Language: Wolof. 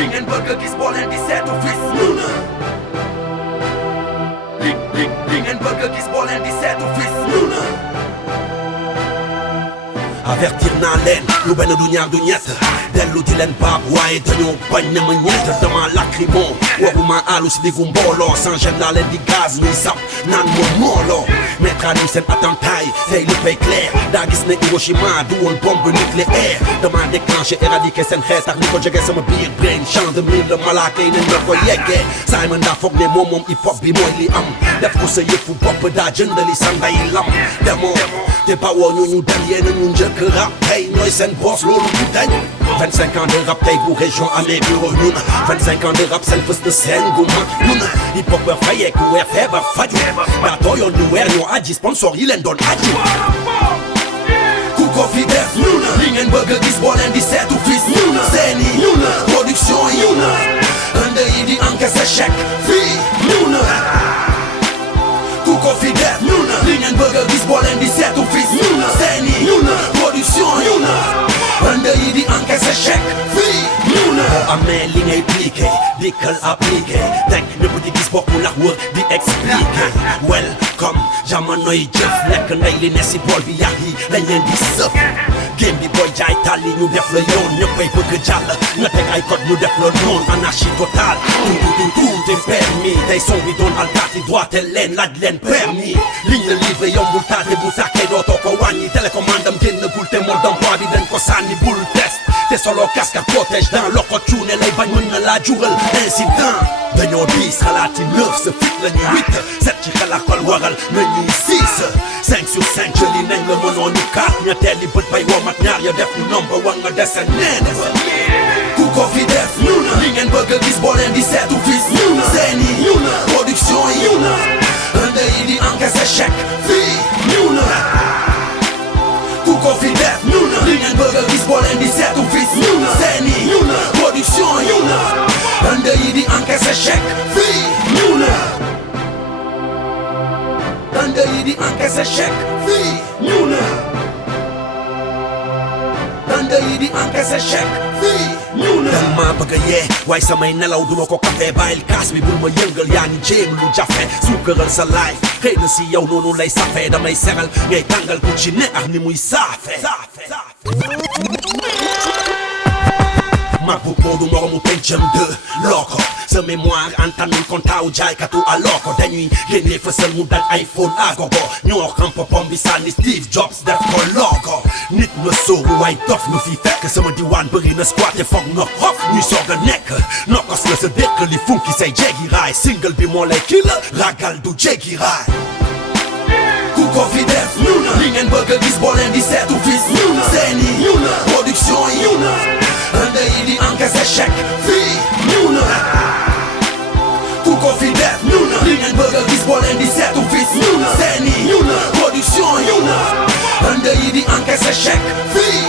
Ingen burger gis bollen di setu fis Luna Ingen burger gis bollen di setu fis Luna Avertir naa leen lu benn du ñaar du ñett dellu di leen baab waaye dañoo bañ na ma ñett dama lacrymo waruma àllu si diggu mbooloo sans gêne laa leen di gaz ñuy sap naan moom mooloo mettre à nu seen attentat yi tey léppay clair daa gis ne Hiroshima du woon bombe nucléaire dama déclenché éradiqué seen xeet tax li ko jege sama biir brain champ de mille malaaka yi nañ ma ko yeggee Simon daa foog ne moom hip hop bi mooy li am def ko sa yëfu bopp daa jëndali sa nday lam demoo te bawoo ñu dem yéena ñu njëkk rap tey ñooy seen boss loolu du dañ 25 ans de rap tey bu région amee bureau ñun 25 ans de rap seen fës de scène gu mag ñun hip hop ba fayeeku weer feebar faju daa tooyoon ñu weer ñoo aji sponsor yi leen doon aji ku ko fi def ñun li ngeen bëgg a gis boo leen di seetu fis ñun seeni ñun production yi ñun ënd yi di encaisser chèque fii ñun ku ko fi def ñun li ngeen bëgg a gis boo leen di seetu fis ñun seeni ñun production ñun ënd yi di encaisser chèque fii ñun boo amee li ngay pliqué dikkal appliqué teg ñëpp di gis bokkul ak wër di expliqué welcome jamonoy jëf lekk ndey li ne si bool bi yàq yi lañ leen di sëf game bi booy jaay tàlli ñu def la yoon ñëppay bëgg jàll nga teg ay code ñu def la noon anarchie totale tout est permis tey son bi doon alkaati droite leen laaj leen permis liñ la livré yombul taate bu sàkkee dootoo ko wàññi télécommande am génnagul te mode d'emploi bi dañ ko sànni bul test te solo casque à protège dans loko cuune lay bañ mën na laa jural incident dañoo 10 xalaati 9 sa fit la ñuy 8 7 ci xalaakol waral na ñuy 6 5 sur 5 jëli nañ la mënoon ñu 4 ñetteel li bët bay womat ñaar ya def ñu number one nga dese neen ku ko fi def ñun li ngeen bëgg a gis boo leen di seetu fis ñun seeni ñun production yi ñun ënd yi di encaisser chèque fii ñun ku ko fi def ñun li ngeen bëgg a gis boo leen di seetu fis ñun seeni ñun production yi ñun ënd yi di encaisser chèque fii ñun ënd yi di encaisser chèque fii ñun ënd yi di encaisser chèque fii ñun dama bëgg a yee waaye samay nelaw duma ko café bàyyil kaas bi bul ma yëngal yaa ngi jéem lu jafe suukaral sa life xëy na si yow noonu lay safee damay seral ngay tàngal ku ci ne ak ni muy saafe mag bu poodu moromu pencam de loko sa mémoire antanul kon taaw jaaykatu a loko dañuy génnee fësal mu dal iPhone agogo ñoo xam popom bi sànni Steve Jobs def ko logo nit na sóoru waay dof nu fi fekk sama diwaan bëri na squatte foog na xof ñuy soog a nekk nokkos la sa dëkk li funki say jéggi raay single bi moo lay kii la ragal du jéggi raay ku ko fi def ñun li ngeen bëgg a gis boo leen di seetu fis ñun seeni ñun production yi ñun ënd yi di encaisser chèque fii ñun ku ko fi def ñun li ngeen bëgg a gis boo leen di seetu fis ñun seeni ñun production yi ñun ënd yi di encaisser chèque fii